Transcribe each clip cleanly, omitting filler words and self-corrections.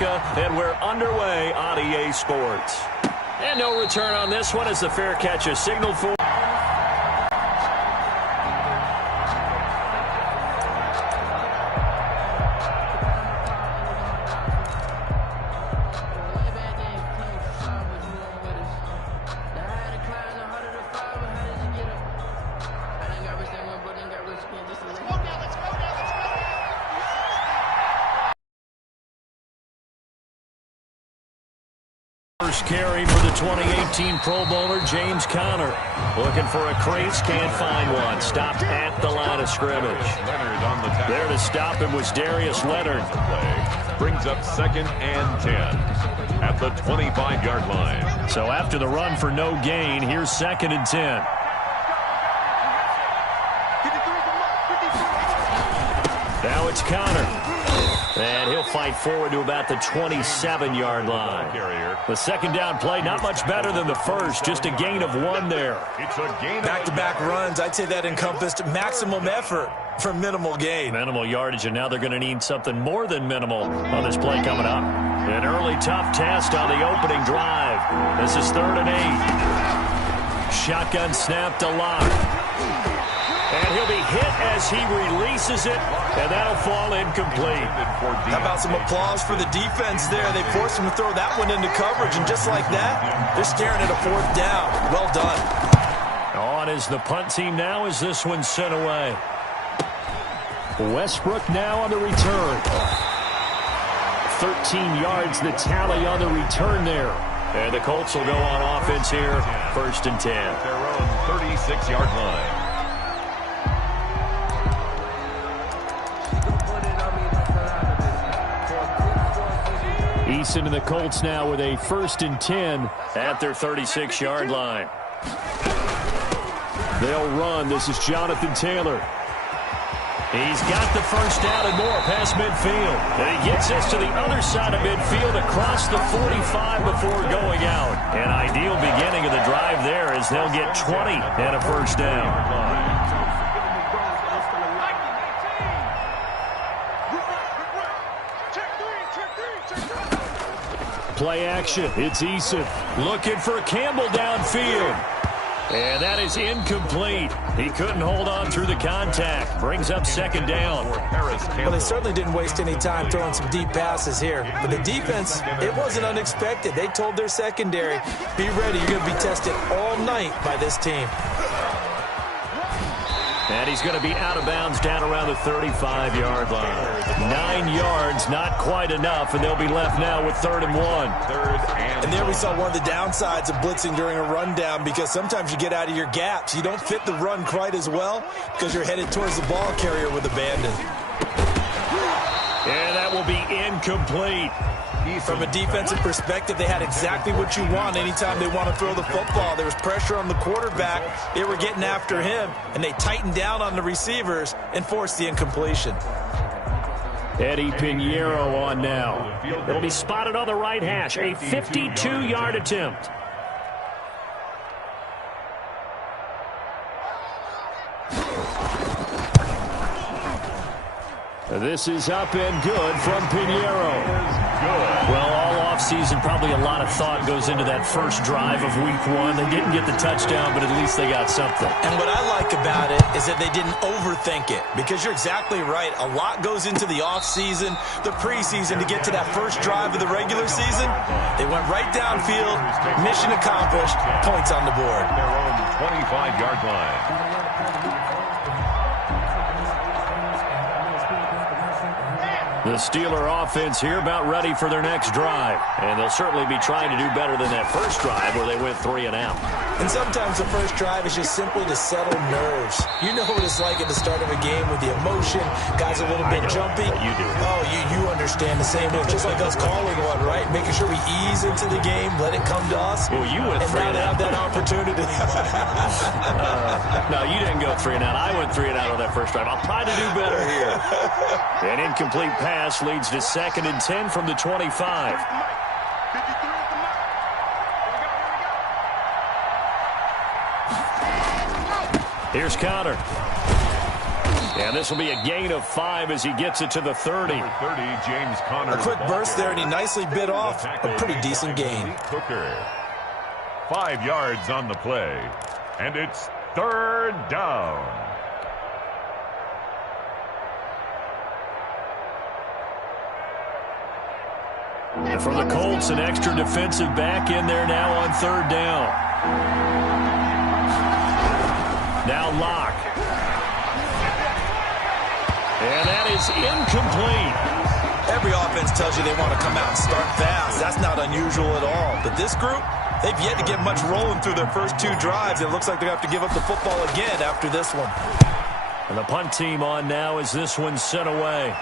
America, and we're underway on EA Sports. And no return on this one as the fair catch is signaled for. First carry for the 2018 Pro Bowler, James Conner. Looking for a crease, can't find one. Stopped at the line of scrimmage. There to stop him was Darius Leonard. Brings up 2nd and 10 at the 25-yard line. So after the run for no gain, here's 2nd and 10. Now it's Conner. And he'll fight forward to about the 27-yard line. The second down play, not much better than the first, just a gain of 1 there. Back-to-back runs, I'd say that encompassed maximum effort for minimal gain. Minimal yardage, and now they're going to need something more than minimal on this play coming up. An early tough test on the opening drive. This is 3rd and 8. Shotgun snap to Locke. And he'll be hit as he releases it, and that'll fall incomplete. How about some applause for the defense there? They forced him to throw that one into coverage, and just like that, they're staring at a 4th down. Well done. On is the punt team now as this one's sent away. Westbrook now on the return. 13 yards the tally on the return there. And the Colts will go on offense here, 1st and 10. Their own 36-yard line. Eason and the Colts now with a 1st and 10 at their 36-yard line. They'll run. This is Jonathan Taylor. He's got the first down and more past midfield. And he gets this to the other side of midfield across the 45 before going out. An ideal beginning of the drive there as they'll get 20 and a first down. Play action. It's Eason looking for Campbell downfield. And that is incomplete. He couldn't hold on through the contact. Brings up 2nd down. Well, they certainly didn't waste any time throwing some deep passes here. But the defense, it wasn't unexpected. They told their secondary, be ready. You're going to be tested all night by this team. And he's going to be out of bounds down around the 35-yard line. 9 yards, not quite enough, and they'll be left now with 3rd and 1. And there we saw one of the downsides of blitzing during a rundown, because sometimes you get out of your gaps. You don't fit the run quite as well because you're headed towards the ball carrier with abandon. And that will be incomplete. From a defensive perspective, they had exactly what you want anytime they want to throw the football. There was pressure on the quarterback. They were getting after him, and they tightened down on the receivers and forced the incompletion. Eddie Pinheiro on now. It'll be spotted on the right hash. A 52-yard attempt. This is up and good from Pinheiro. Well, all offseason, probably a lot of thought goes into that first drive of Week 1. They didn't get the touchdown, but at least they got something. And what I like about it is that they didn't overthink it, because you're exactly right. A lot goes into the offseason, the preseason, to get to that first drive of the regular season. They went right downfield, mission accomplished, points on the board. Their own 25-yard line. The Steeler offense here about ready for their next drive. And they'll certainly be trying to do better than that first drive where they went 3 and out. And sometimes the first drive is just simply to settle nerves. You know what it's like at the start of a game with the emotion. Guys a little bit jumpy. You do. Oh, you understand the same way. Just like us calling one, right? Making sure we ease into the game, let it come to us. Well, you went 3 and out. And now they have that opportunity. No, you didn't go 3 and out. I went 3 and out on that first drive. I'll try to do better here. An incomplete pass leads to 2nd and 10 from the 25. Here's Conner. And this will be a gain of 5 as he gets it to the 30. Number 30, James Conner. A quick burst there, and he nicely bit off a pretty decent gain. 5 yards on the play, and it's 3rd down. And for the Colts, an extra defensive back in there now on 3rd down. Now Locke. And that is incomplete. Every offense tells you they want to come out and start fast. That's not unusual at all. But this group, they've yet to get much rolling through their first 2 drives. It looks like they have to give up the football again after this one. And the punt team on now as this one's sent away.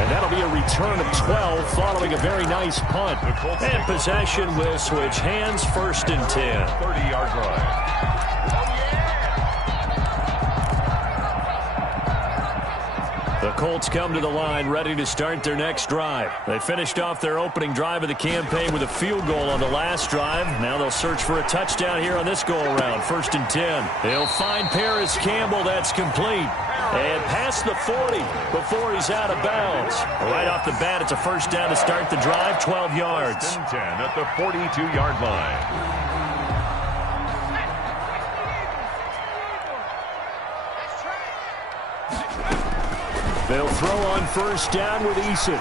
And that'll be a return of 12 following a very nice punt. And possession will switch hands, 1st and 10. 30-yard line. The Colts come to the line ready to start their next drive. They finished off their opening drive of the campaign with a field goal on the last drive. Now they'll search for a touchdown here on this go-around. 1st and 10. They'll find Paris Campbell. That's complete. And past the 40 before he's out of bounds. Right off the bat, it's a 1st down to start the drive, 12 yards. 1st and 10 at the 42-yard line. They'll throw on 1st down with Eason.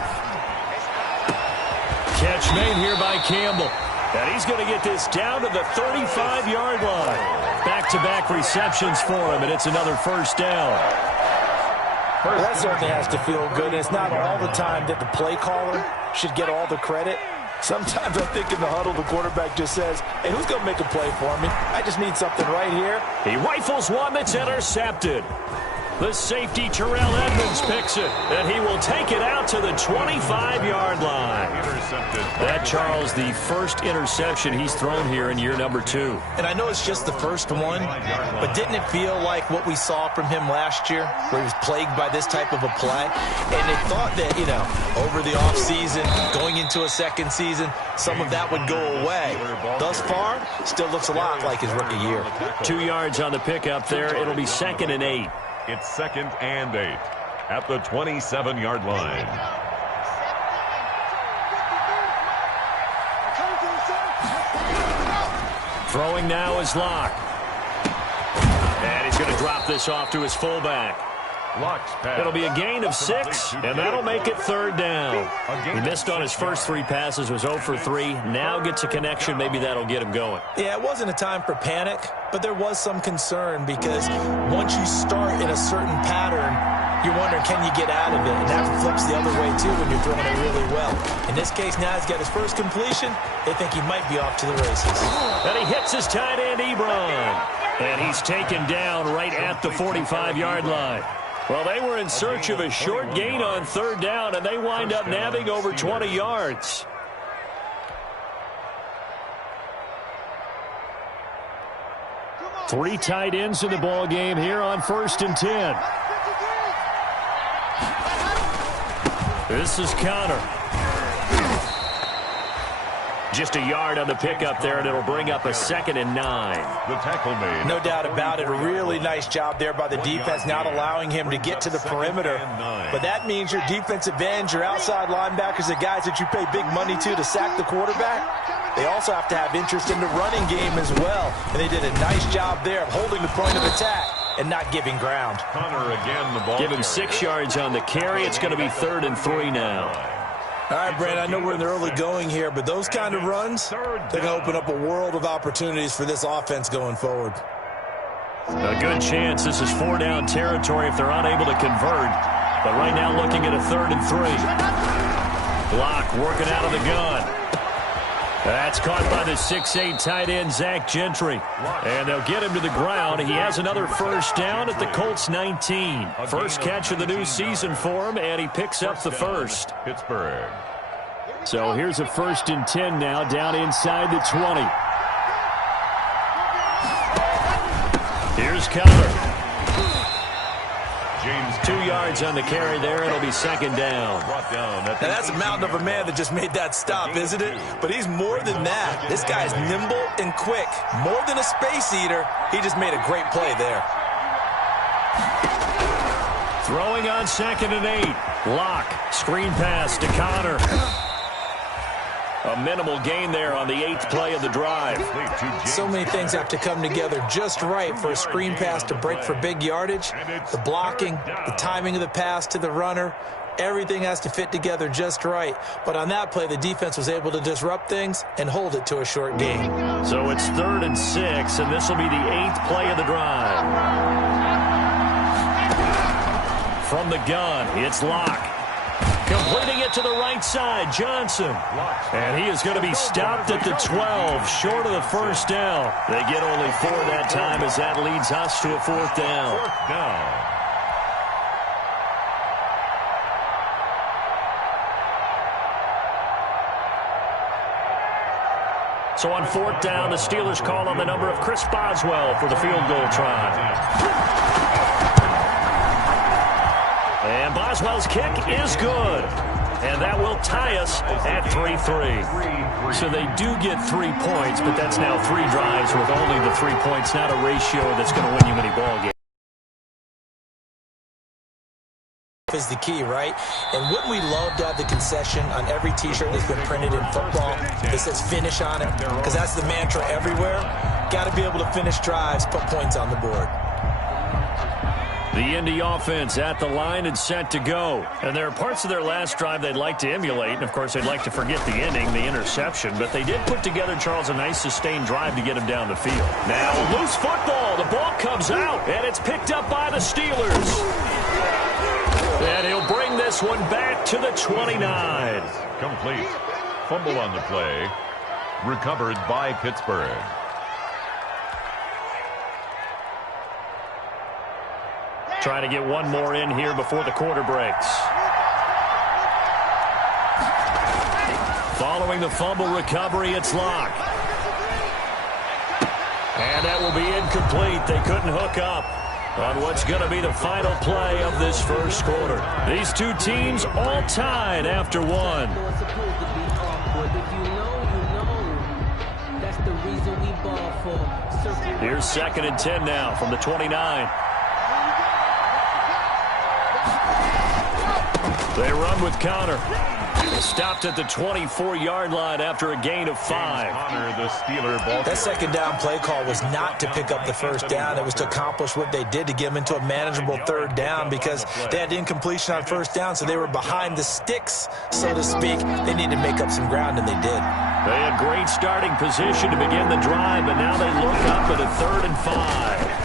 Catch made here by Campbell. And he's going to get this down to the 35-yard line. Back-to-back receptions for him, and it's another 1st down. Well, that certainly has to feel good. It's not all the time that the play caller should get all the credit. Sometimes I think in the huddle, the quarterback just says, hey, who's going to make a play for me? I just need something right here. He rifles one that's intercepted. The safety, Terrell Edmonds, picks it, and he will take it out to the 25-yard line. Intercepted. That, Charles, the first interception he's thrown here in year number 2. And I know it's just the first one, but didn't it feel like what we saw from him last year, where he was plagued by this type of a play? And they thought that, over the offseason, going into a second season, some of that would go away. Thus far, still looks a lot like his rookie year. 2 yards on the pickup there. It'll be 2nd and 8. It's 2nd and 8 at the 27-yard line. Throwing now is Locke. And he's going to drop this off to his fullback. It'll be a gain of 6, and that'll make it 3rd down. He missed on his first 3 passes, was 0 for 3. Now gets a connection. Maybe that'll get him going. Yeah, it wasn't a time for panic, but there was some concern because once you start in a certain pattern, you're wondering, can you get out of it? And that flips the other way, too, when you're throwing it really well. In this case, now he's got his first completion. They think he might be off to the races. And he hits his tight end, Ebron. And he's taken down right at the 45-yard line. Well, they were in search of a short gain on 3rd down, and they wind up nabbing over 20 yards. Three tight ends in the ball game here on 1st and 10. This is Conner. Just a yard on the pickup there, and it'll bring up a 2nd and 9. The tackle made. No doubt about it. A really nice job there by the defense, not allowing him to get to the perimeter. But that means your defensive ends, your outside linebackers, the guys that you pay big money to sack the quarterback, they also have to have interest in the running game as well. And they did a nice job there of holding the point of attack and not giving ground. Conner again, the ball. Give him 6 yards on the carry. It's going to be 3rd and 3 now. All right, Brad, I know we're in the early going here, but those kind of runs, they're going to open up a world of opportunities for this offense going forward. A good chance this is 4-down territory if they're unable to convert. But right now looking at a 3rd and 3. Block working out of the gun. That's caught by the 6'8 tight end, Zach Gentry. And they'll get him to the ground. He has another 1st down at the Colts 19. First catch of the new season for him, and he picks up the 1st. Pittsburgh. So here's a 1st and 10 now, down inside the 20. Here's Conner. 2 yards on the carry there. It'll be second down. Now, that's a mountain of a man that just made that stop, isn't it? But he's more than that. This guy's nimble and quick. More than a space eater. He just made a great play there. Throwing on 2nd and 8. Lock. Screen pass to Connor. A minimal gain there on the 8th play of the drive. So many things have to come together just right for a screen pass to break for big yardage. The blocking, the timing of the pass to the runner, everything has to fit together just right. But on that play, the defense was able to disrupt things and hold it to a short gain. So it's 3rd and 6, and this will be the 8th play of the drive. From the gun, it's Lock. Completing it to the right side, Johnson. And he is going to be stopped at the 12, short of the first down. They get only 4 that time as that leads us to a 4th down. So on 4th down, the Steelers call on the number of Chris Boswell for the field goal try. And Boswell's kick is good. And that will tie us at 3-3. So they do get 3 points, but that's now 3 drives with only the 3 points, not a ratio that's going to win you many ball games. Is the key, right? And wouldn't we love to have the concession on every T-shirt that's been printed in football that says finish on it? Because that's the mantra everywhere. Got to be able to finish drives, put points on the board. The Indy offense at the line and set to go. And there are parts of their last drive they'd like to emulate. And, of course, they'd like to forget the ending, the interception. But they did put together, Charles, a nice sustained drive to get him down the field. Now, loose football. The ball comes out, and it's picked up by the Steelers. And he'll bring this one back to the 29. Complete. Fumble on the play. Recovered by Pittsburgh. Trying to get one more in here before the quarter breaks. Following the fumble recovery, it's Lock. And that will be incomplete. They couldn't hook up on what's going to be the final play of this first quarter. These two teams all tied after one. Here's 2nd and 10 now from the 29. They run with Connor. Stopped at the 24-yard line after a gain of 5. That 2nd down play call was not to pick up the first down. It was to accomplish what they did to get them into a manageable 3rd down because they had incompletion on 1st down, so they were behind the sticks, so to speak. They needed to make up some ground, and they did. They had great starting position to begin the drive, but now they look up at a 3rd and 5.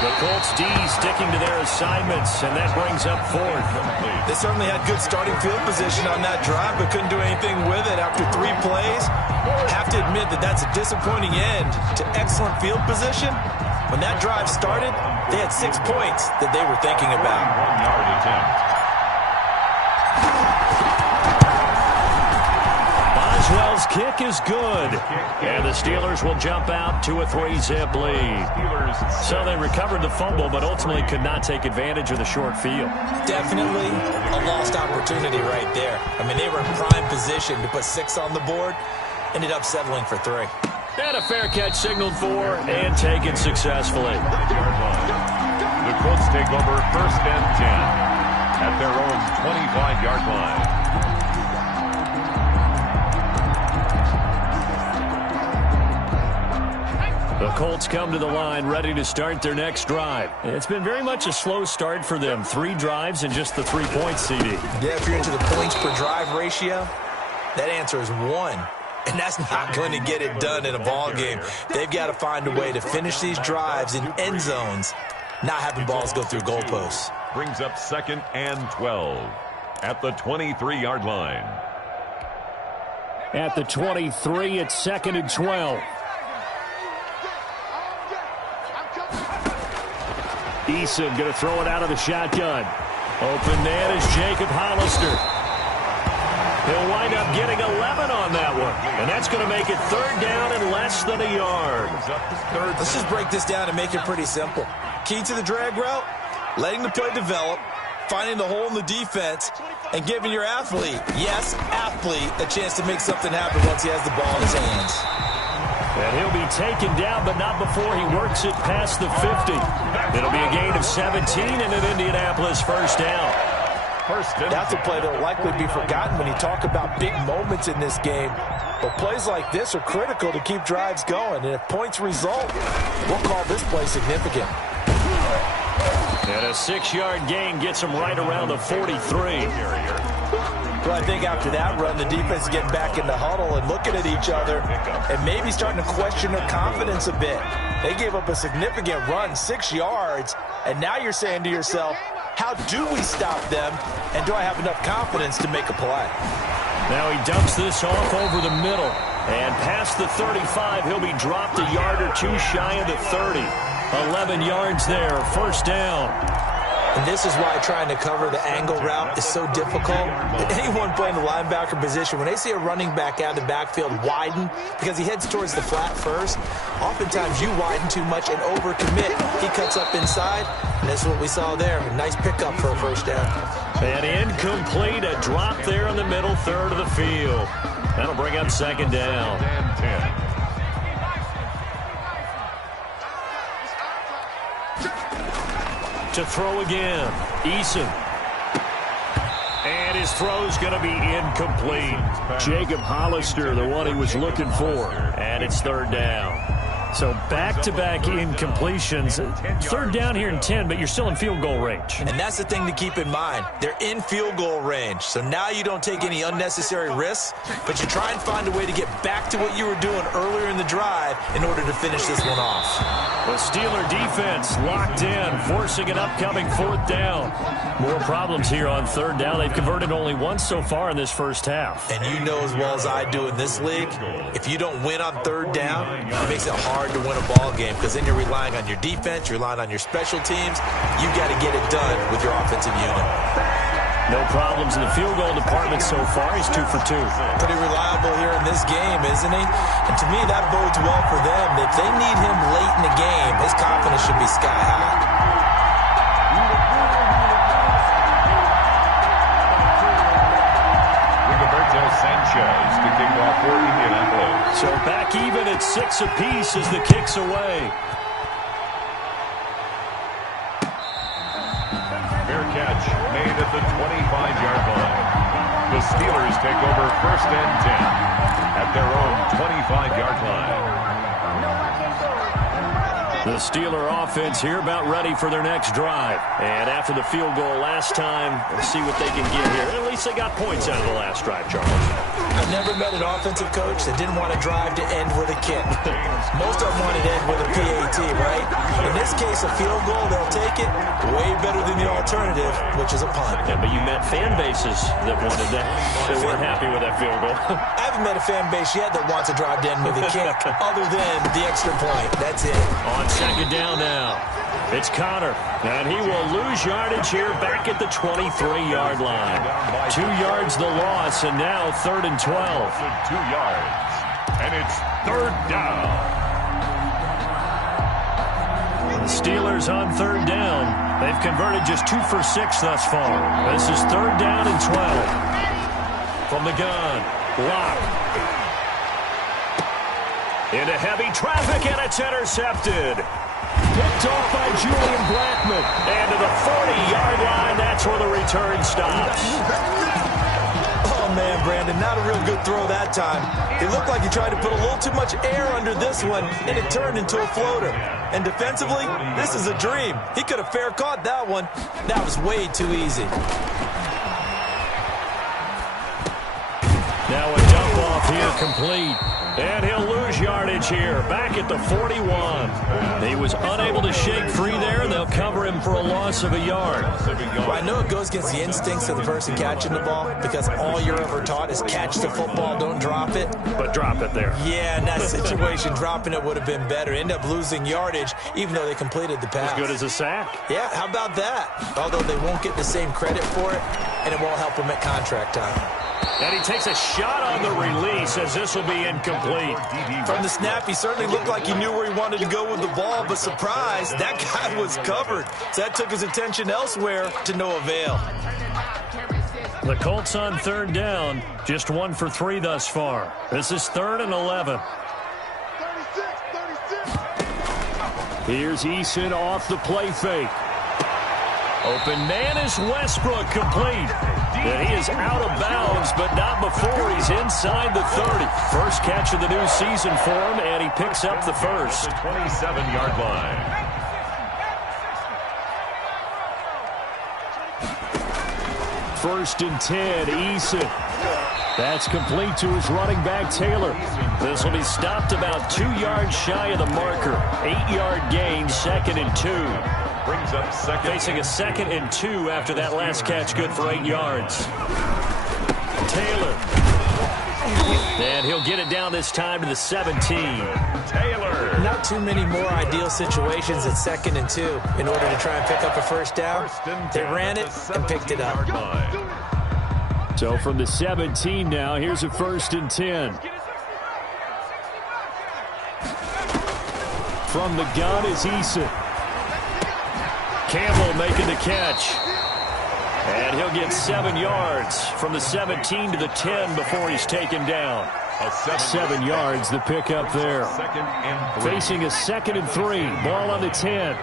The Colts D sticking to their assignments, and that brings up 4th. They certainly had good starting field position on that drive, but couldn't do anything with it after 3 plays. Have to admit that that's a disappointing end to excellent field position. When that drive started, they had 6 points that they were thinking about. 1-yard attempt. Boswell's kick is good. And the Steelers will jump out to a 3-zip lead. So they recovered the fumble, but ultimately could not take advantage of the short field. Definitely a lost opportunity right there. I mean, they were in prime position to put 6 on the board. Ended up settling for 3. And a fair catch signaled for and taken successfully. The Colts take over 1st and 10 at their own 25-yard line. The Colts come to the line ready to start their next drive. It's been very much a slow start for them. 3 drives and just the 3 points, CD. Yeah, if you're into the points per drive ratio, that answer is 1. And that's not going to get it done in a ball game. They've got to find a way to finish these drives in end zones, not having balls go through goalposts. Brings up 2nd and 12 at the 23-yard line. At the 23, it's 2nd and 12. Eason going to throw it out of the shotgun. Open man is Jacob Hollister. He'll wind up getting 11 on that one. And that's going to make it 3rd down and less than a yard. Let's just break this down and make it pretty simple. key to the drag route? Letting the play develop, finding the hole in the defense, and giving your athlete, yes, athlete, a chance to make something happen once he has the ball in his hands. And he'll be taken down, but not before he works it past the 50. It'll be a gain of 17 and an Indianapolis first down. That's a play that will likely be forgotten when you talk about big moments in this game. But plays like this are critical to keep drives going. And if points result, we'll call this play significant. And a 6-yard gain gets him right around the 43. Well, I think after that run, the defense getting back in the huddle and looking at each other and maybe starting to question their confidence a bit. They gave up a significant run, 6 yards, and now you're saying to yourself, how do we stop them, and do I have enough confidence to make a play? Now he dumps this off over the middle, and past the 35, he'll be dropped a yard or two shy of the 30. 11 yards there, first down. And this is why trying to cover the angle route is so difficult. Anyone playing the linebacker position, when they see a running back out of the backfield widen because he heads towards the flat first, oftentimes you widen too much and overcommit. He cuts up inside, and that's what we saw there. A nice pickup for a first down. And incomplete, a drop there in the middle third of the field. That'll bring up second down. To throw again, Eason. And his throw's going to be incomplete. Jacob Hollister, the one he was looking for. And it's third down. So back-to-back incompletions. Third down here in 10, but you're still in field goal range. And that's the thing to keep in mind. They're in field goal range. So now you don't take any unnecessary risks, but you try and find a way to get back to what you were doing earlier in the drive in order to finish this one off. The Steeler defense locked in, forcing an upcoming fourth down. More problems here on third down. They've converted only once so far in this first half. And you know as well as I do in this league, if you don't win on third down, it makes it hard to win a ball game because then you're relying on your defense, you're relying on your special teams. You got to get it done with your offensive unit. No problems in the field goal department so far. He's 2 for 2. Pretty reliable here in this game, isn't he? And to me, that bodes well for them. If they need him late in the game, his confidence should be sky high. Sanchez to kick off for Indianapolis. So back even at 6 apiece as the kick's away. Fair catch made at the 25-yard line. The Steelers take over first and 10 at their own 25-yard line. The Steeler offense here about ready for their next drive. And after the field goal last time, we'll see what they can get here. At least they got points out of the last drive, Charles. I've never met an offensive coach that didn't want a drive to end with a kick. Most of them want it to end with a PAT, right? In this case, a field goal, they'll take it. Way better than the alternative, which is a punt. Yeah, but you met fan bases that wanted that. They weren't happy with that field goal. I haven't met a fan base yet that wants a drive to end with a kick, other than the extra point. That's it. On second down now, it's Connor, and he will lose yardage here back at the 23-yard line. 2 yards the loss, and now third and 12. 2 yards, and it's third down. The Steelers on third down. They've converted just 2 for 6 thus far. This is third down and 12. From the gun, Locke. Into heavy traffic, and it's intercepted. Picked off by Julian Blackman. And to the 40-yard line, that's where the return stops. Oh, man, Brandon, not a real good throw that time. It looked like he tried to put a little too much air under this one, and it turned into a floater. And defensively, this is a dream. He could have fair caught that one. That was way too easy. Now a dump off here complete. And he'll lose yardage here, back at the 41. He was unable to shake free there, and they'll cover him for a loss of a yard. Well, I know it goes against the instincts of the person catching the ball because all you're ever taught is catch the football, don't drop it. But drop it there. Yeah, in that situation, dropping it would have been better. End up losing yardage, even though they completed the pass. As good as a sack. Yeah, how about that? Although they won't get the same credit for it, and it won't help them at contract time. And he takes a shot on the release as this will be incomplete. From the snap, he certainly looked like he knew where he wanted to go with the ball, but surprise, that guy was covered. So that took his attention elsewhere to no avail. The Colts on third down, just 1 for 3 thus far. This is 3rd and 11. Here's Eason off the play fake. Open man is Westbrook, complete. And he is out of bounds, but not before he's inside the 30. First catch of the new season for him, and he picks up the first. The 27-yard line. First and 10, Eason. That's complete to his running back, Taylor. This will be stopped about 2 yards shy of the marker. 8-yard gain, 2nd and 2. Brings up second. Facing a 2nd and 2 after that last catch, good for 8 yards. Taylor. And he'll get it down this time to the 17. Taylor. Not too many more ideal situations at 2nd and 2 in order to try and pick up a first down. They ran it and picked it up. So from the 17 now, here's a 1st and 10. From the gun is Eason. Campbell making the catch. And he'll get 7 yards from the 17 to the 10 before he's taken down. 7 yards, the pickup there. Facing a 2nd and 3. Ball on the 10.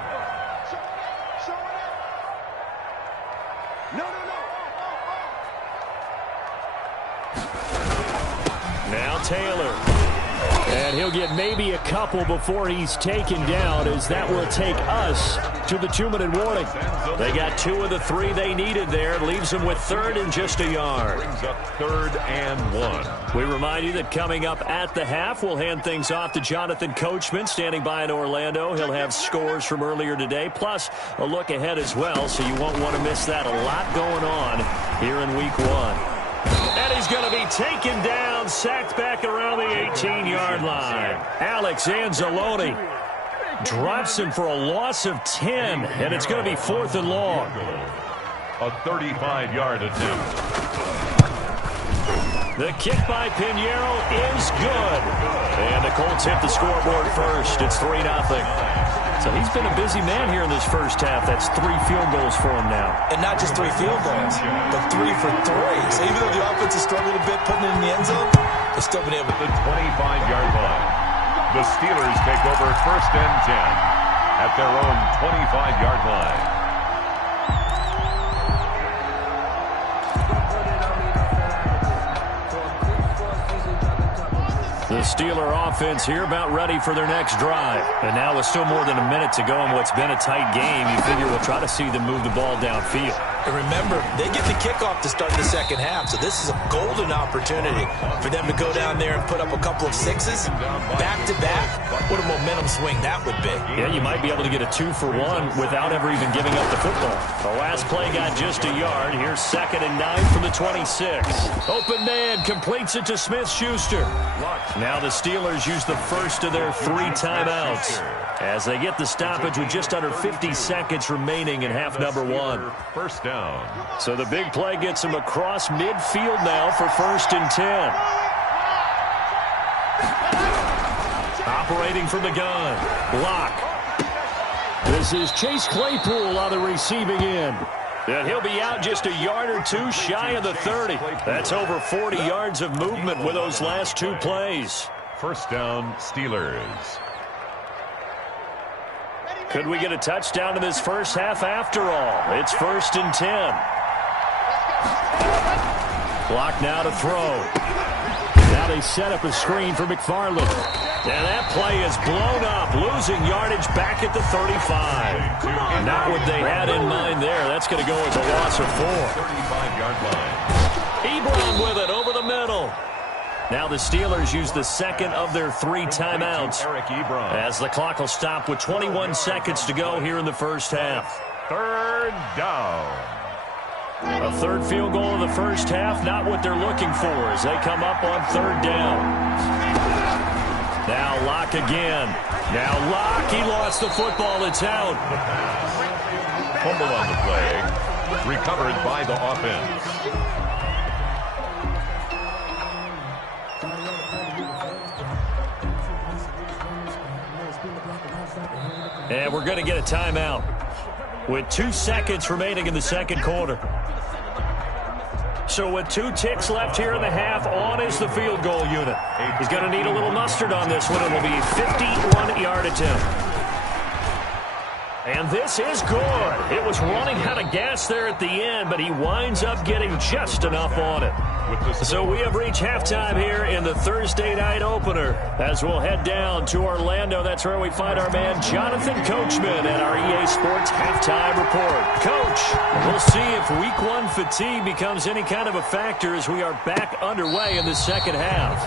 Now Taylor. And he'll get maybe a couple before he's taken down, as that will take us to the 2-minute warning. They got 2 of the 3 they needed there. Leaves them with 3rd and just a yard. Brings up 3rd and 1. We remind you that coming up at the half, we'll hand things off to Jonathan Coachman, standing by in Orlando. He'll have scores from earlier today, plus a look ahead as well, so you won't want to miss that. A lot going on here in Week 1. And he's going to be taken down, sacked back around the 18-yard line. Alex Anzalone drops him for a loss of 10, and it's going to be 4th and long. A 35-yard attempt. The kick by Pinheiro is good. And the Colts hit the scoreboard first. It's 3-0. So he's been a busy man here in this first half. That's 3 field goals for him now. And not just 3 field goals, but 3 for 3. So even though the offense has struggled a bit putting it in the end zone, they've still been able to. The 25-yard line. The Steelers take over 1st and 10 at their own 25-yard line. The Steeler offense here about ready for their next drive. And now with still more than a minute to go in what's been a tight game, you figure we'll try to see them move the ball downfield. And remember, they get the kickoff to start the second half, so this is a golden opportunity for them to go down there and put up a couple of 6s back-to-back. What a momentum swing that would be. Yeah, you might be able to get a 2-for-1 without ever even giving up the football. The last play got just a yard. Here's 2nd and 9 from the 26. Open man completes it to Smith-Schuster. Now the Steelers use the first of their 3 timeouts as they get the stoppage with just under 50 seconds remaining in half number 1. First down. So the big play gets them across midfield now for 1st and 10. Operating from the gun. Block. This is Chase Claypool on the receiving end. And he'll be out just a yard or 2 shy of the 30. That's over 40 yards of movement with those last 2 plays. First down, Steelers. Could we get a touchdown in this first half after all? It's 1st and 10. Clock now to throw. Now they set up a screen for McFarland. And that play is blown up, losing yardage back at the 35. Not what they had in mind there. That's going to go as a loss of 4. 35-yard line. Ebron with it over the middle. Now the Steelers use the second of their 3 timeouts as the clock will stop with 21 seconds to go here in the first half. 3rd down. A 3rd field goal of the first half, not what they're looking for as they come up on 3rd down. Now Locke again. Now Locke, he lost the football, it's out. Fumble on the play, recovered by the offense. And we're going to get a timeout with 2 seconds remaining in the second quarter. So with 2 ticks left here in the half, on is the field goal unit. He's going to need a little mustard on this one. It will be a 51-yard attempt. And this is good. It was running out of gas there at the end, but he winds up getting just enough on it. So we have reached halftime here in the Thursday night opener as we'll head down to Orlando. That's where we find our man Jonathan Coachman at our EA Sports Halftime Report. Coach, we'll see if Week 1 fatigue becomes any kind of a factor as we are back underway in the second half.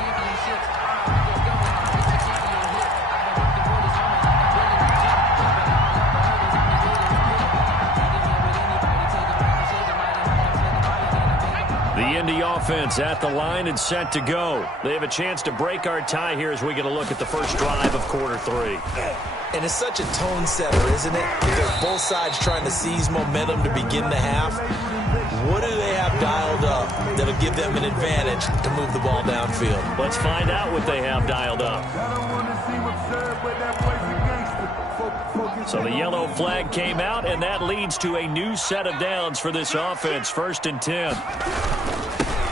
The Indy offense at the line and set to go. They have a chance to break our tie here as we get a look at the first drive of quarter 3. And it's such a tone setter, isn't it? Because both sides trying to seize momentum to begin the half. What do they have dialed up that'll give them an advantage to move the ball downfield? Let's find out what they have dialed up. So the yellow flag came out, and that leads to a new set of downs for this offense. 1st and 10.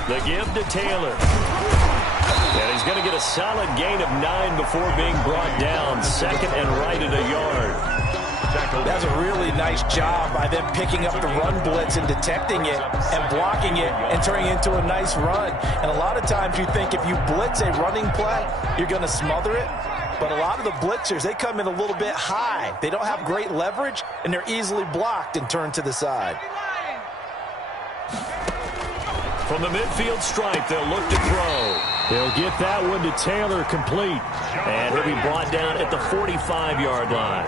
The give to Taylor. And he's going to get a solid gain of 9 before being brought down. 2nd and right at a yard. That's a really nice job by them picking up the run blitz and detecting it and blocking it and turning it into a nice run. And a lot of times you think if you blitz a running play, you're going to smother it. But a lot of the blitzers, they come in a little bit high. They don't have great leverage, and they're easily blocked and turned to the side. From the midfield stripe, they'll look to throw. They'll get that one to Taylor complete. And he'll be brought down at the 45-yard line.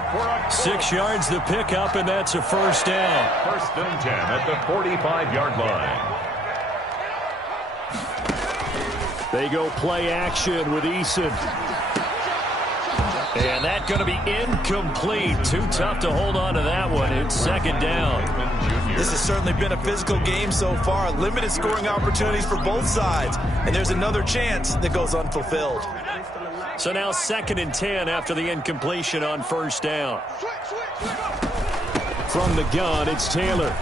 6 yards the pickup, and that's a first down. 1st and 10 at the 45-yard line. They go play action with Eason. And that's going to be incomplete. Too tough to hold on to that one. It's 2nd down. This has certainly been a physical game so far. Limited scoring opportunities for both sides. And there's another chance that goes unfulfilled. So now 2nd and 10 after the incompletion on 1st down. From the gun, it's Taylor.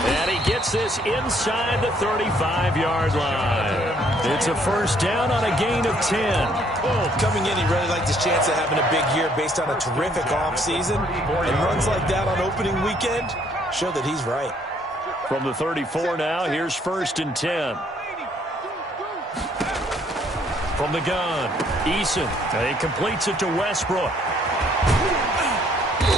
And he gets this inside the 35-yard line. It's a first down on a gain of 10. Oh, coming in, he really liked his chance of having a big year based on a terrific offseason. And runs like that on opening weekend show that he's right. From the 34 now, here's 1st and 10. From the gun, Eason. And he completes it to Westbrook.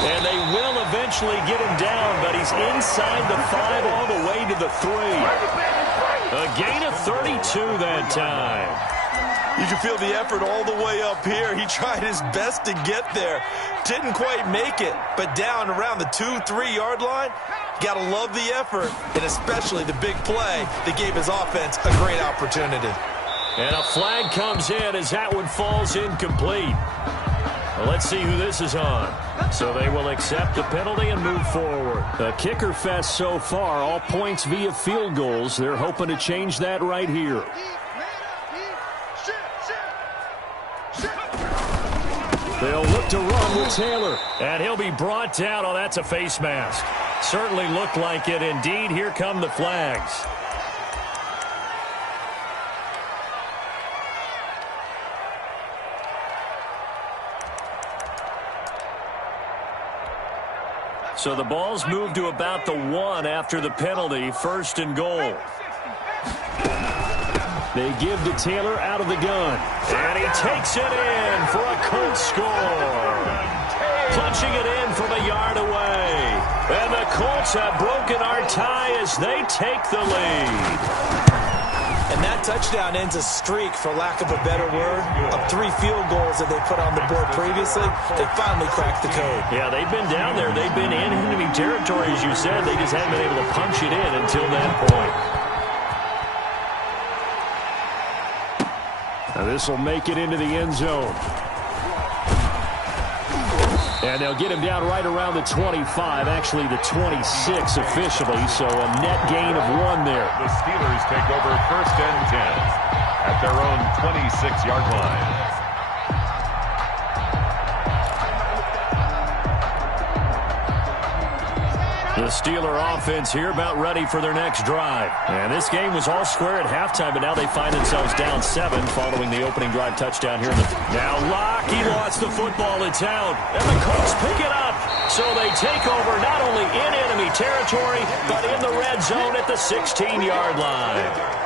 And they will eventually get him down, but he's inside the 5 all the way to the 3. A gain of 32 that time. You can feel the effort all the way up here. He tried his best to get there. Didn't quite make it, but down around the 2-3 yard line, got to love the effort, and especially the big play that gave his offense a great opportunity. And a flag comes in as that one falls incomplete. Well, let's see who this is on. So they will accept the penalty and move forward. A kicker fest so far, all points via field goals. They're hoping to change that right here. They'll look to run with Taylor. And he'll be brought down. Oh, that's a face mask. Certainly looked like it. Indeed, here come the flags. So the ball's moved to about the 1 after the penalty. 1st and goal. They give to Taylor out of the gun. And he takes it in for a Colts score. Punching it in from a yard away. And the Colts have broken our tie as they take the lead. And that touchdown ends a streak, for lack of a better word, of 3 field goals that they put on the board previously. They finally cracked the code. Yeah, they've been down there. They've been in enemy territory, as you said. They just haven't been able to punch it in until that point. Now this will make it into the end zone. And they'll get him down right around the 25, actually the 26 officially, so a net gain of 1 there. The Steelers take over 1st and 10 at their own 26-yard line. The Steeler offense here about ready for their next drive. And this game was all square at halftime, but now they find themselves down 7 following the opening drive touchdown here. Now Locke, he lost the football. It's out. And the Colts pick it up. So they take over not only in enemy territory, but in the red zone at the 16-yard line.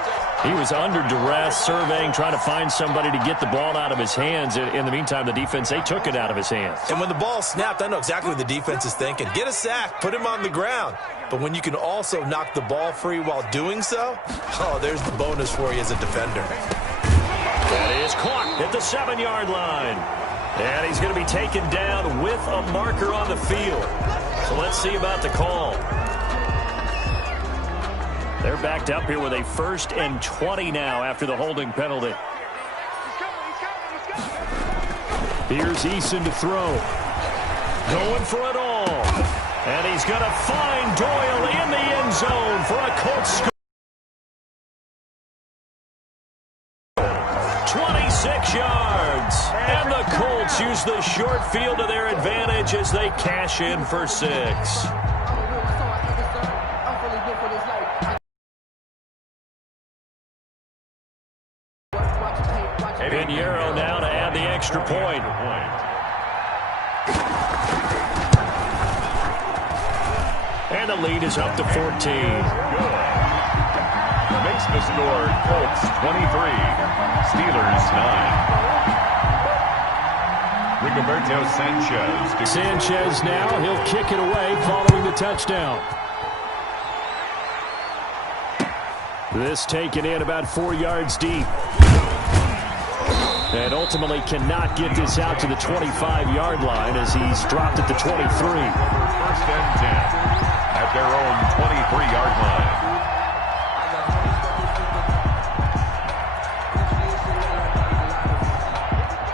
He was under duress, surveying, trying to find somebody to get the ball out of his hands. In the meantime, the defense, they took it out of his hands. And when the ball snapped, I know exactly what the defense is thinking. Get a sack, put him on the ground. But when you can also knock the ball free while doing so, oh, there's the bonus for you as a defender. That is caught at the 7-yard line. And he's going to be taken down with a marker on the field. So let's see about the call. They're backed up here with a 1st and 20 now after the holding penalty. Here's Eason to throw. Going for it all. And he's going to find Doyle in the end zone for a Colts score. 26 yards. And the Colts use the short field to their advantage as they cash in for 6. Pinheiro now to add the extra point. And the lead is up to 14. Makes the score Colts 23, Steelers 9. Rigoberto Sanchez. Sanchez now, he'll kick it away following the touchdown. This taken in about 4 yards deep. And ultimately cannot get this out to the 25-yard line as he's dropped at the 23. 1st and 10 at their own 23-yard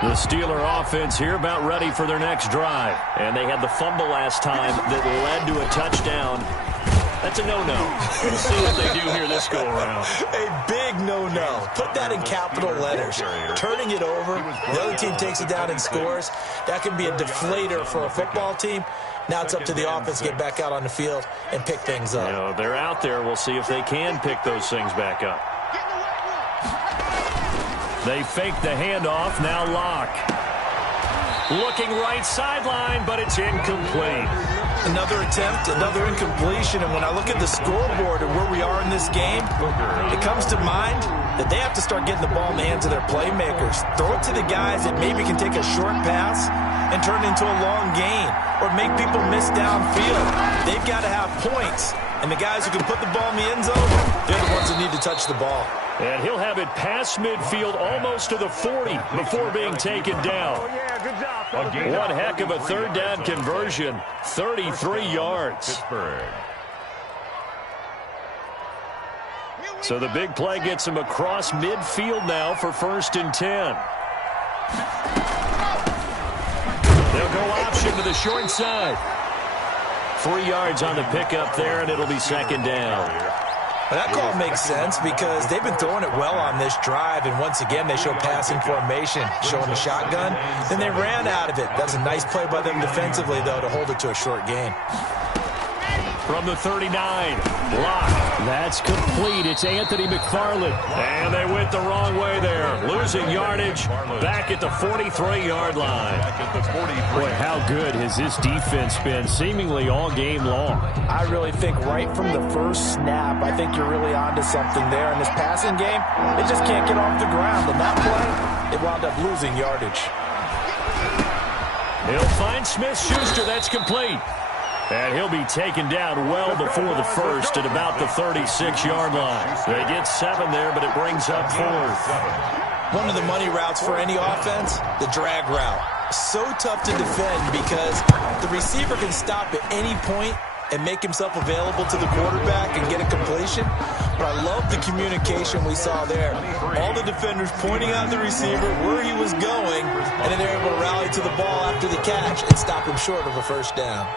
The line. Steeler offense here about ready for their next drive. And they had the fumble last time that led to a touchdown. That's a no-no. We'll see what they do here this go-around. A big no-no. Put that in capital letters. Turning it over, the other team takes it down and scores. That can be a deflator for a football team. Now it's up to the offense to get back out on the field and pick things up. You know, they're out there. We'll see if they can pick those things back up. They fake the handoff. Now Locke. Looking right sideline, but it's incomplete. Another attempt, another incompletion, and when I look at the scoreboard and where we are in this game, it comes to mind that they have to start getting the ball in the hands of their playmakers. Throw it to the guys that maybe can take a short pass and turn it into a long gain or make people miss downfield. They've got to have points, and the guys who can put the ball in the end zone, they're the ones that need to touch the ball. And he'll have it past midfield almost to the 40 before being taken down. One heck of a 3rd down conversion, 33 yards. Pittsburgh. So the big play gets him across midfield now for 1st and 10. They'll go option to the short side. 3 yards on the pickup there, and it'll be 2nd down. Well, that call makes sense because they've been throwing it well on this drive, and once again they show passing formation, showing the shotgun. Then they ran out of it. That was a nice play by them defensively, though, to hold it to a short gain. From the 39, Locke. That's complete. It's Anthony McFarland. And they went the wrong way there. Losing yardage back at the 43-yard line. Boy, how good has this defense been seemingly all game long? I really think right from the first snap, I think you're really onto something there. In this passing game, they just can't get off the ground. And that play, they wound up losing yardage. He'll find Smith-Schuster. That's complete. And he'll be taken down well before the first at about the 36-yard line. They get 7 there, but it brings up 4th. One of the money routes for any offense, the drag route. So tough to defend because the receiver can stop at any point and make himself available to the quarterback and get a completion. But I love the communication we saw there. All the defenders pointing out the receiver, where he was going, and then they're able to rally to the ball after the catch and stop him short of a 1st down.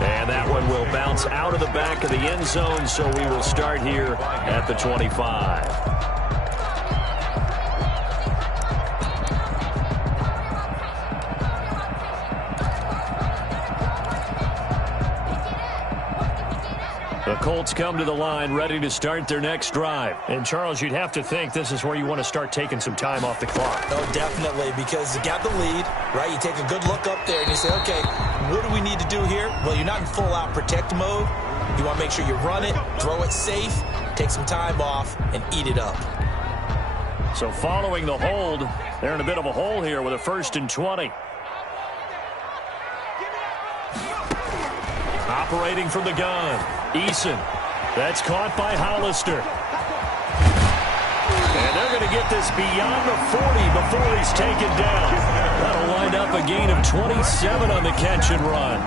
And that one will bounce out of the back of the end zone, so we will start here at the 25. Colts come to the line ready to start their next drive. And, Charles, you'd have to think this is where you want to start taking some time off the clock. Oh, definitely, because you got the lead, right? You take a good look up there and you say, okay, what do we need to do here? Well, you're not in full-out protect mode. You want to make sure you run it, throw it safe, take some time off, and eat it up. So following the hold, they're in a bit of a hole here with a 1st and 20. Operating from the gun, Eason. That's caught by Hollister. And they're going to get this beyond the 40 before he's taken down. That'll wind up a gain of 27 on the catch and run.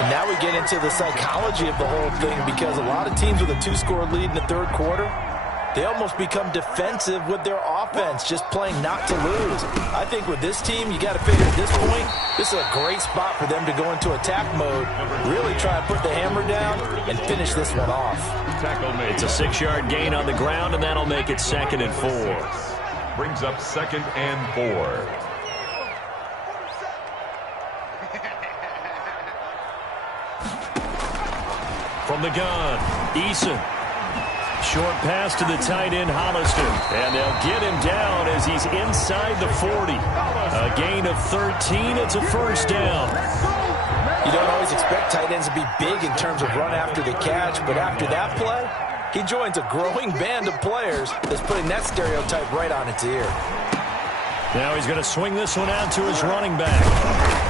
And now we get into the psychology of the whole thing, because a lot of teams with a 2-score lead in the third quarter, they almost become defensive with their offense, just playing not to lose. I think with this team, you got to figure at this point, this is a great spot for them to go into attack mode, really try to put the hammer down and finish this one off. It's a 6-yard gain on the ground, and that'll make it 2nd and 4. Brings up 2nd and 4. From the gun, Eason. Short pass to the tight end, Hollister. And they'll get him down as he's inside the 40. A gain of 13. It's a 1st down. You don't always expect tight ends to be big in terms of run after the catch, but after that play, he joins a growing band of players that's putting that stereotype right on its ear. Now he's going to swing this one out to his running back.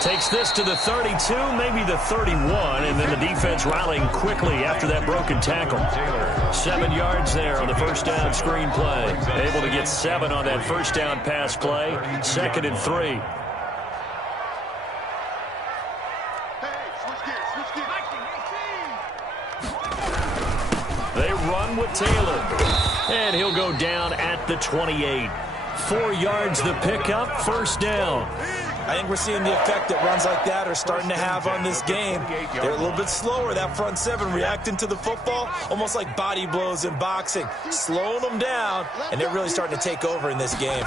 Takes this to the 32, maybe the 31, and then the defense rallying quickly after that broken tackle. 7 yards there on the 1st down screen play. Able to get 7 on that 1st down pass play. 2nd and 3. They run with Taylor, and he'll go down at the 28. 4 yards the pickup, 1st down. I think we're seeing the effect that runs like that are starting to have on this game. They're a little bit slower, that front 7, reacting to the football, almost like body blows in boxing, slowing them down, and they're really starting to take over in this game.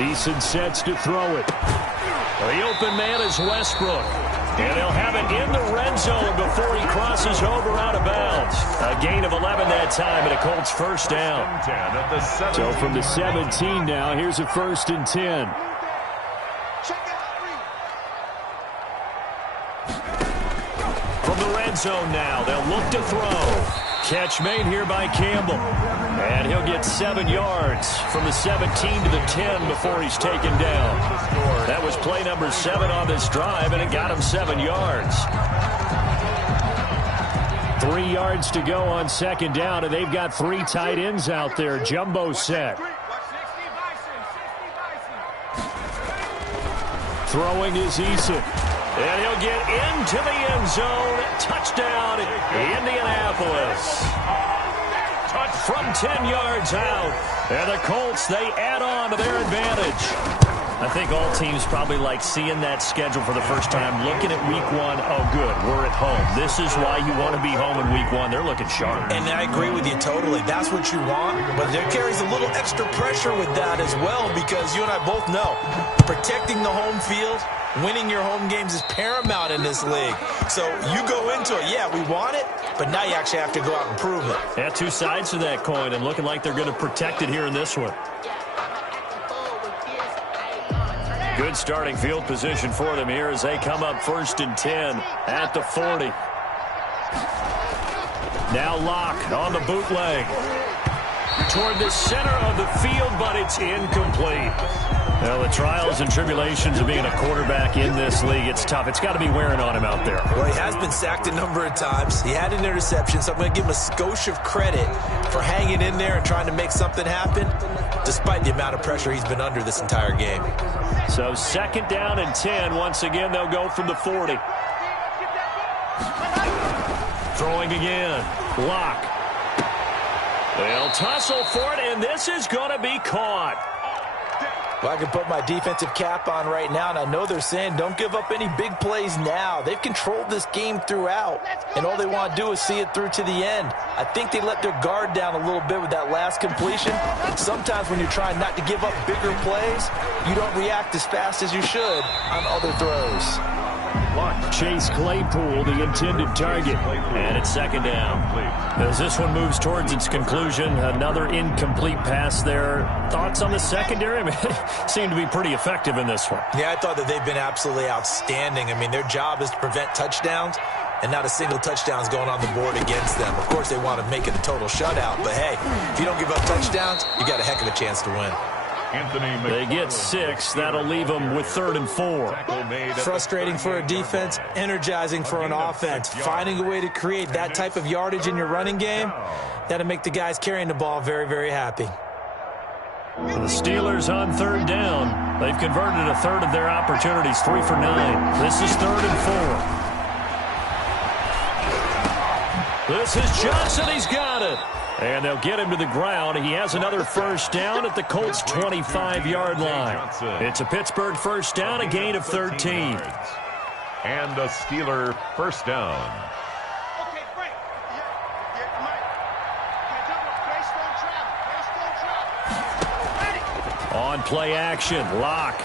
Eason sets to throw it. The open man is Westbrook. And they'll have it in the red zone before he crosses over out of bounds. A gain of 11 that time, and a Colts 1st down. So from the 17 now, here's a 1st and 10. From the red zone now, they'll look to throw. Catch made here by Campbell. And he'll get 7 yards from the 17 to the 10 before he's taken down. That was play number 7 on this drive, and it got him 7 yards. 3 yards to go on 2nd down, and they've got 3 tight ends out there. Jumbo set. Throwing is Eason. And he'll get into the end zone. Touchdown, Indianapolis. From 10 yards out. And the Colts, they add on to their advantage. I think all teams probably like seeing that schedule for the first time, looking at week 1. Oh, good, we're at home. This is why you want to be home in week 1. They're looking sharp. And I agree with you totally. That's what you want. But there carries a little extra pressure with that as well, because you and I both know protecting the home field, winning your home games is paramount in this league. So you go into it, yeah, we want it, but now you actually have to go out and prove it. Yeah, 2 sides to that coin, and looking like they're going to protect it here in this one. Good starting field position for them here as they come up 1st and 10 at the 40. Now Locke on the bootleg. Toward the center of the field, but it's incomplete. Well, the trials and tribulations of being a quarterback in this league, it's tough. It's got to be wearing on him out there. Well, he has been sacked a number of times. He had an interception, so I'm going to give him a skosh of credit for hanging in there and trying to make something happen, despite the amount of pressure he's been under this entire game. So 2nd down and 10. Once again, they'll go from the 40. Throwing again. Locke. They'll tussle for it, and this is going to be caught. Well, I can put my defensive cap on right now, and I know they're saying don't give up any big plays now. They've controlled this game throughout, and all they want to do is see it through to the end. I think they let their guard down a little bit with that last completion. Sometimes when you're trying not to give up bigger plays, you don't react as fast as you should on other throws. Chase Claypool, the intended target. And it's second down. As this one moves towards its conclusion, another incomplete pass there. Thoughts on the secondary? I mean, they seem to be pretty effective in this one. Yeah, I thought that they've been absolutely outstanding. I mean, their job is to prevent touchdowns, and not a single touchdown is going on the board against them. Of course, they want to make it a total shutout, but hey, if you don't give up touchdowns, you got a heck of a chance to win. They get 6. That'll leave them with 3rd and 4. Frustrating for a defense, energizing for an offense. Finding a way to create that type of yardage in your running game, that'll make the guys carrying the ball very, very happy. The Steelers on 3rd down. They've converted a third of their opportunities, 3 for 9. This is 3rd and 4. This is Johnson. He's got it. And they'll get him to the ground. He has another first down at the Colts' 25-yard line. It's a Pittsburgh first down, a gain of 13. And a Steeler first down. On play action, Locke.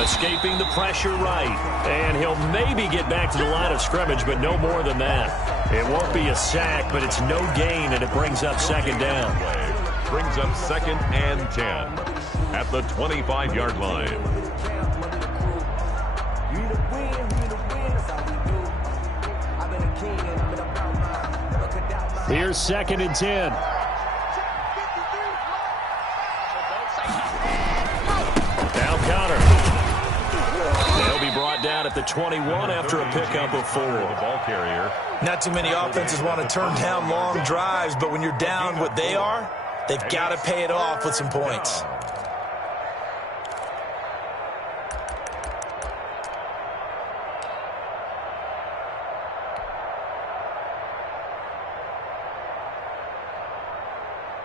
Escaping the pressure right. And he'll maybe get back to the line of scrimmage, but no more than that. It won't be a sack, but it's no gain, and it brings up second down. Brings up 2nd and 10 at the 25-yard line. Here's 2nd and 10. Now Connor. They'll be brought down at the 21 after a pickup of 4. The ball carrier. Not too many offenses want to turn down long drives, but when you're down what they are, they've got to pay it off with some points.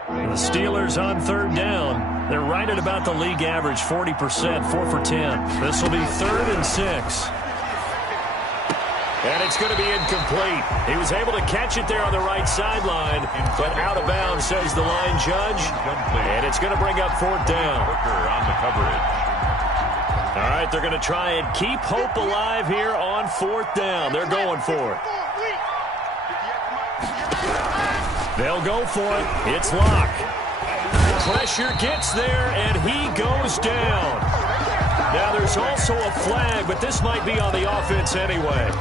The Steelers on 3rd down. They're right at about the league average, 40%, 4 for 10. This will be 3rd and 6. And it's going to be incomplete. He was able to catch it there on the right sideline, but out of bounds, says the line judge. And it's going to bring up 4th down. On the coverage. All right, they're going to try and keep hope alive here on 4th down. They're going for it. They'll go for it. It's Locke. Pressure gets there, and he goes down. Now, there's also a flag, but this might be on the offense anyway.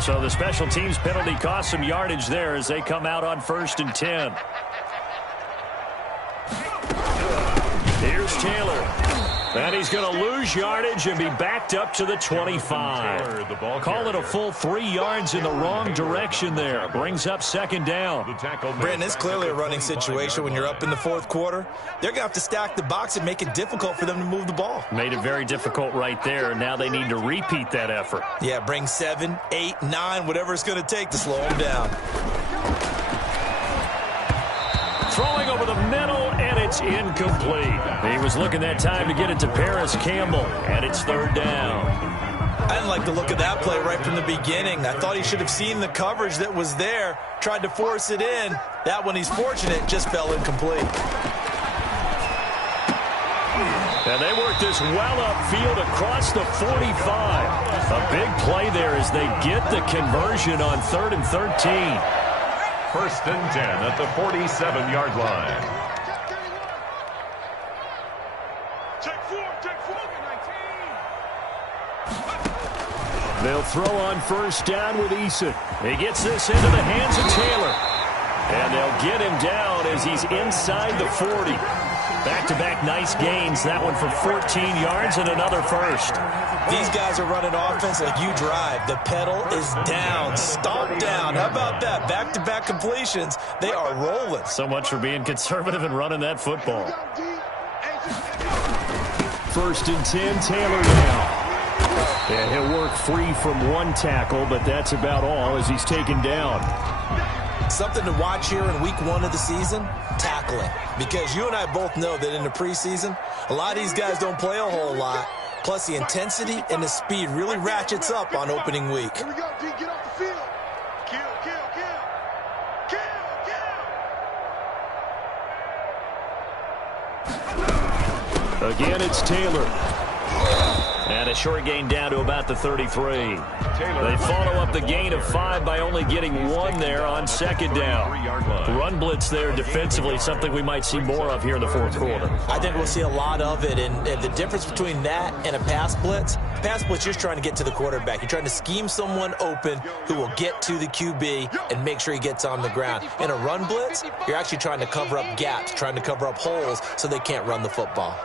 So the special teams penalty cost some yardage there as they come out on 1st and 10. Here's Taylor. And he's going to lose yardage and be backed up to the 25. Call it a full 3 yards in the wrong direction there. Brings up 2nd down. Brandon, it's clearly a running situation when you're up in the 4th quarter. They're going to have to stack the box and make it difficult for them to move the ball. Made it very difficult right there. Now they need to repeat that effort. Yeah, bring 7, 8, 9, whatever it's going to take to slow them down. Throwing over the middle, and it's incomplete. He was looking that time to get it to Paris Campbell, and it's 3rd down. I didn't like the look of that play right from the beginning. I thought he should have seen the coverage that was there, tried to force it in. That one, he's fortunate, just fell incomplete. And they work this well upfield across the 45. A big play there as they get the conversion on 3rd and 13. 1st and 10 at the 47-yard line. They'll throw on 1st down with Eason. He gets this into the hands of Taylor. And they'll get him down as he's inside the 40. Back-to-back nice gains. That one for 14 yards and another first. These guys are running offense like you drive. The pedal is down, stomp down. How about that? Back-to-back completions. They are rolling. So much for being conservative and running that football. 1st and 10, Taylor now. And he'll work free from one tackle, but that's about all as he's taken down. Something to watch here in week 1 of the season, tackling. Because you and I both know that in the preseason, a lot of these guys don't play a whole lot. Plus, the intensity and the speed really ratchets up on opening week. Here we go, D. Get off the field. Kill. Again, it's Taylor. And a short gain down to about the 33. They follow up the gain of 5 by only getting 1 there on second down. Run blitz there defensively, something we might see more of here in the fourth quarter. I think we'll see a lot of it, and the difference between that and a pass blitz, you're just trying to get to the quarterback. You're trying to scheme someone open who will get to the QB and make sure he gets on the ground. In a run blitz, you're actually trying to cover up gaps, trying to cover up holes so they can't run the football.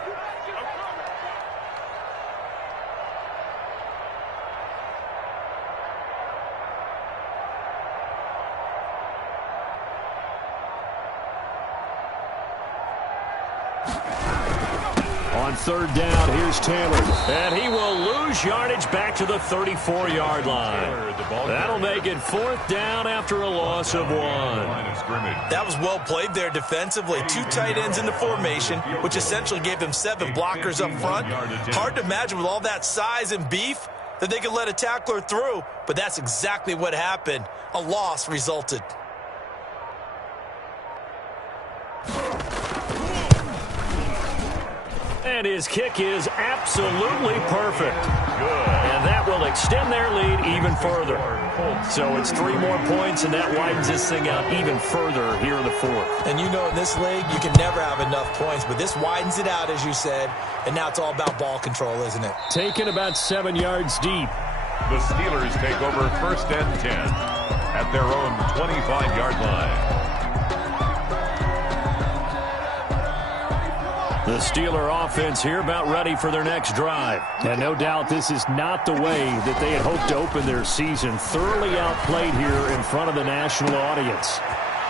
On third down, here's Taylor. And he will lose yardage back to the 34-yard line. That'll make it fourth down after a loss of 1. That was well played there defensively. 2 tight ends in the formation, which essentially gave them 7 blockers up front. Hard to imagine with all that size and beef that they could let a tackler through, but that's exactly what happened. A loss resulted. And his kick is absolutely perfect. And that will extend their lead even further. So it's 3 more points, and that widens this thing out even further here in the fourth. And you know in this league, you can never have enough points, but this widens it out, as you said, and now it's all about ball control, isn't it? Taken about 7 yards deep. The Steelers take over first and 10 at their own 25-yard line. The Steeler offense here about ready for their next drive. And no doubt this is not the way that they had hoped to open their season. Thoroughly outplayed here in front of the national audience.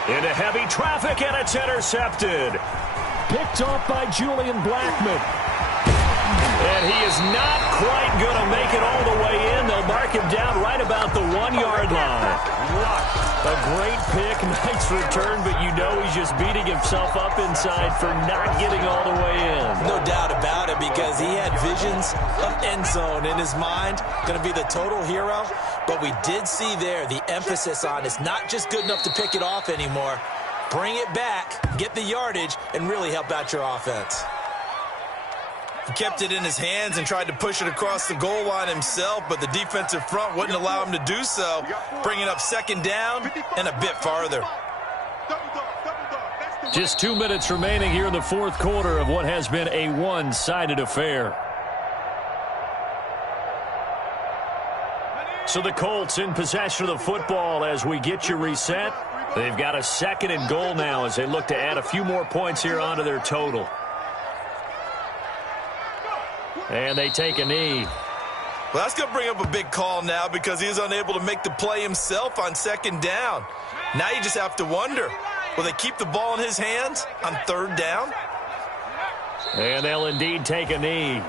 Into heavy traffic, and it's intercepted. Picked off by Julian Blackmon. And he is not quite going to make it all the way in. They'll mark him down right about the 1-yard line. A great pick, nice return, but you know he's just beating himself up inside for not getting all the way in. No doubt about it, because he had visions of end zone in his mind. Going to be the total hero. But we did see there the emphasis on it's not just good enough to pick it off anymore. Bring it back, get the yardage, and really help out your offense. He kept it in his hands and tried to push it across the goal line himself, but the defensive front wouldn't allow him to do so, bringing up second down and a bit farther. Just 2 minutes remaining here in the fourth quarter of what has been a one-sided affair. So the Colts in possession of the football as we get you reset. They've got a 2nd and goal now as they look to add a few more points here onto their total. And they take a knee. Well, that's going to bring up a big call now because he is unable to make the play himself on second down. Now you just have to wonder, will they keep the ball in his hands on third down? And they'll indeed take a knee.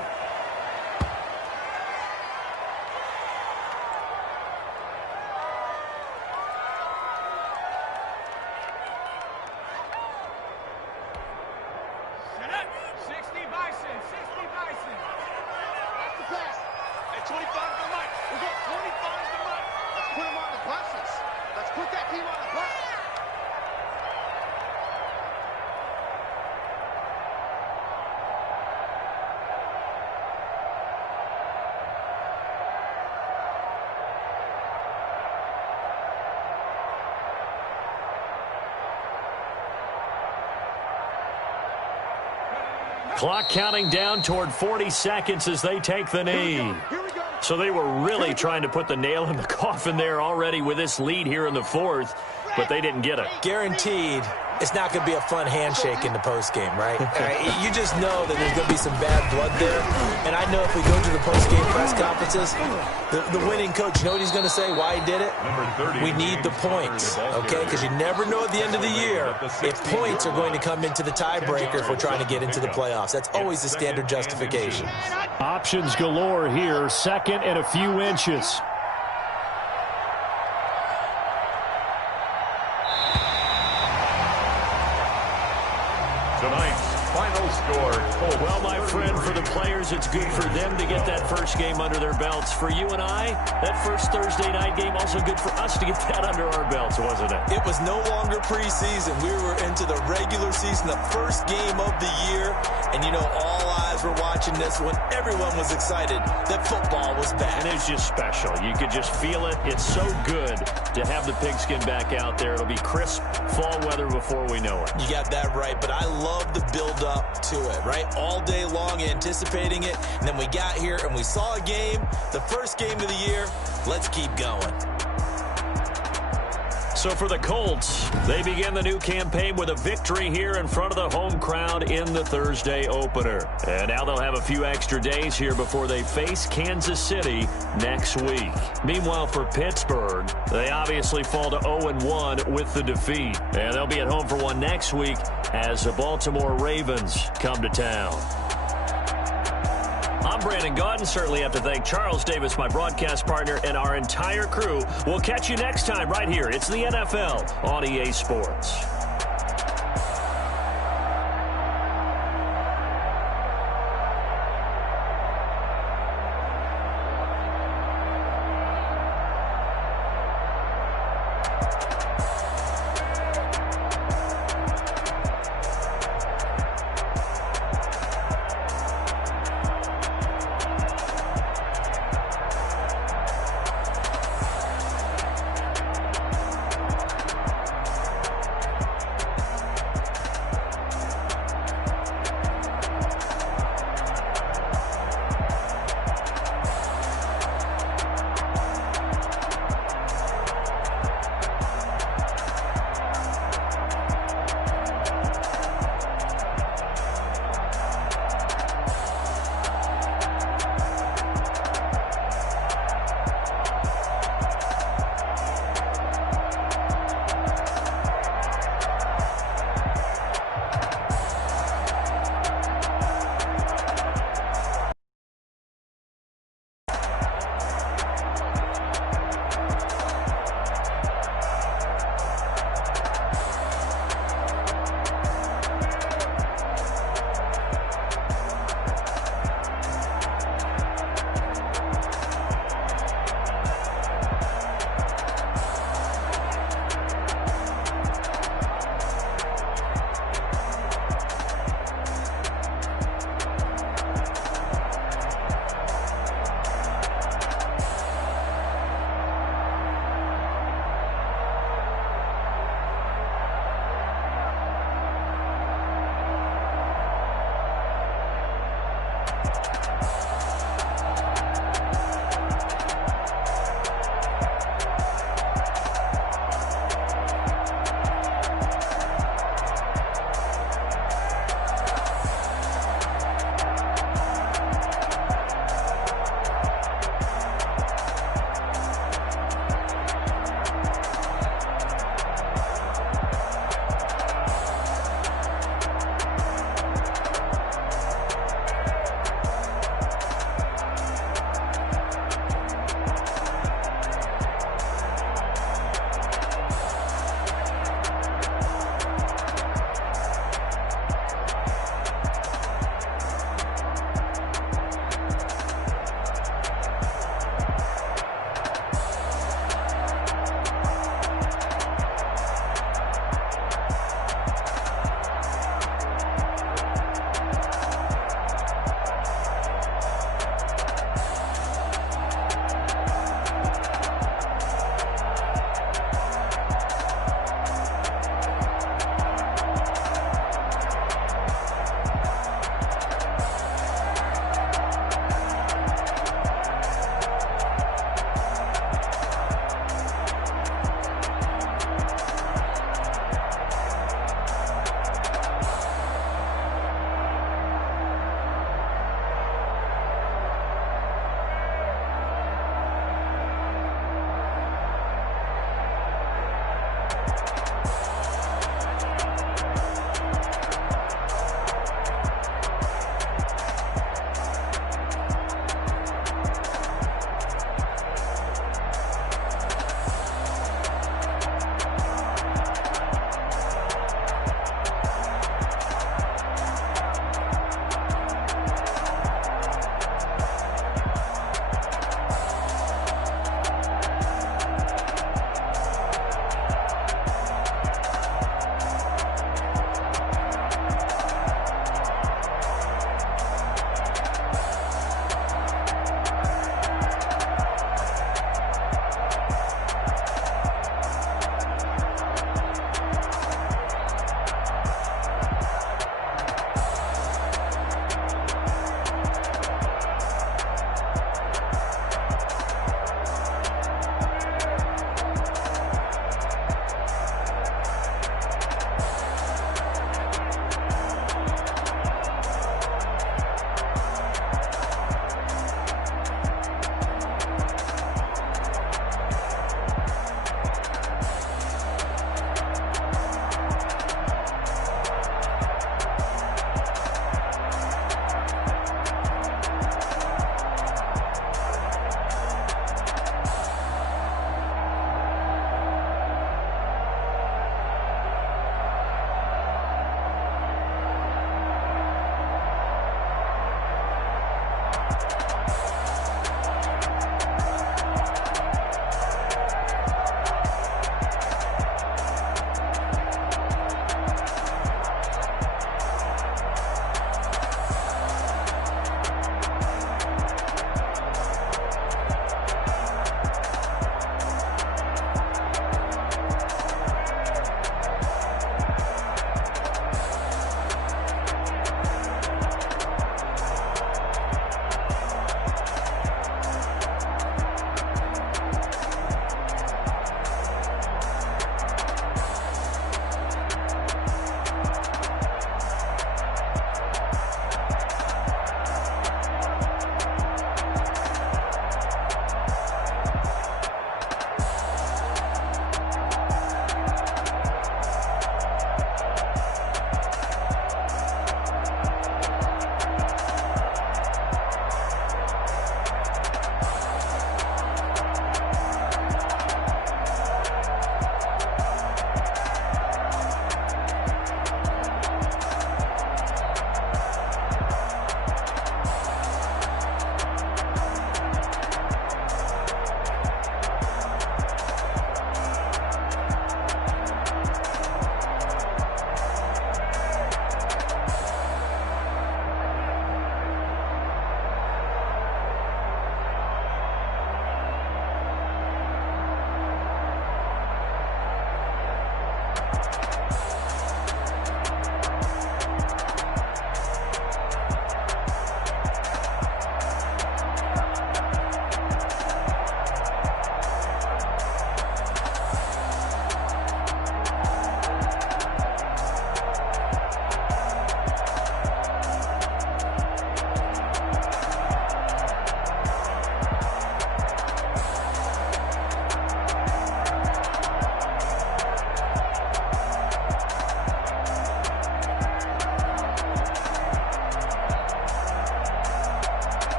Clock counting down toward 40 seconds as they take the knee. So they were really trying to put the nail in the coffin there already with this lead here in the fourth, but they didn't get it. Guaranteed it's not going to be a fun handshake in the postgame, right? You just know that there's going to be some bad blood there. And I know if we go to the postgame press conferences, the winning coach, you know what he's going to say, why he did it? We need the points, okay? Because you never know at the end of the year if points are going to come into the tiebreaker if we're trying to get into the playoffs. That's always the standard justification. Options galore here, 2nd and a few inches. Tonight's final score. Well, my friend, for the players, it's good for them to get that first game under their belts. For you and I, that first Thursday night game, also good for us to get that under our belts, wasn't it? It was no longer preseason. We were into the regular season, the first game of the year. And, you know, all eyes guys were watching this when everyone was excited that football was back. And it's just special. You could just feel it. It's so good to have the pigskin back out there. It'll be crisp fall weather before we know it. You got that right, but I love the build-up to it, right? All day long anticipating it, and then we got here and we saw a game, the first game of the year. Let's keep going. So for the Colts, they begin the new campaign with a victory here in front of the home crowd in the Thursday opener. And now they'll have a few extra days here before they face Kansas City next week. Meanwhile, for Pittsburgh, they obviously fall to 0-1 with the defeat. And they'll be at home for one next week as the Baltimore Ravens come to town. I'm Brandon Gaudin. Certainly have to thank Charles Davis, my broadcast partner, and our entire crew. We'll catch you next time right here. It's the NFL on EA Sports.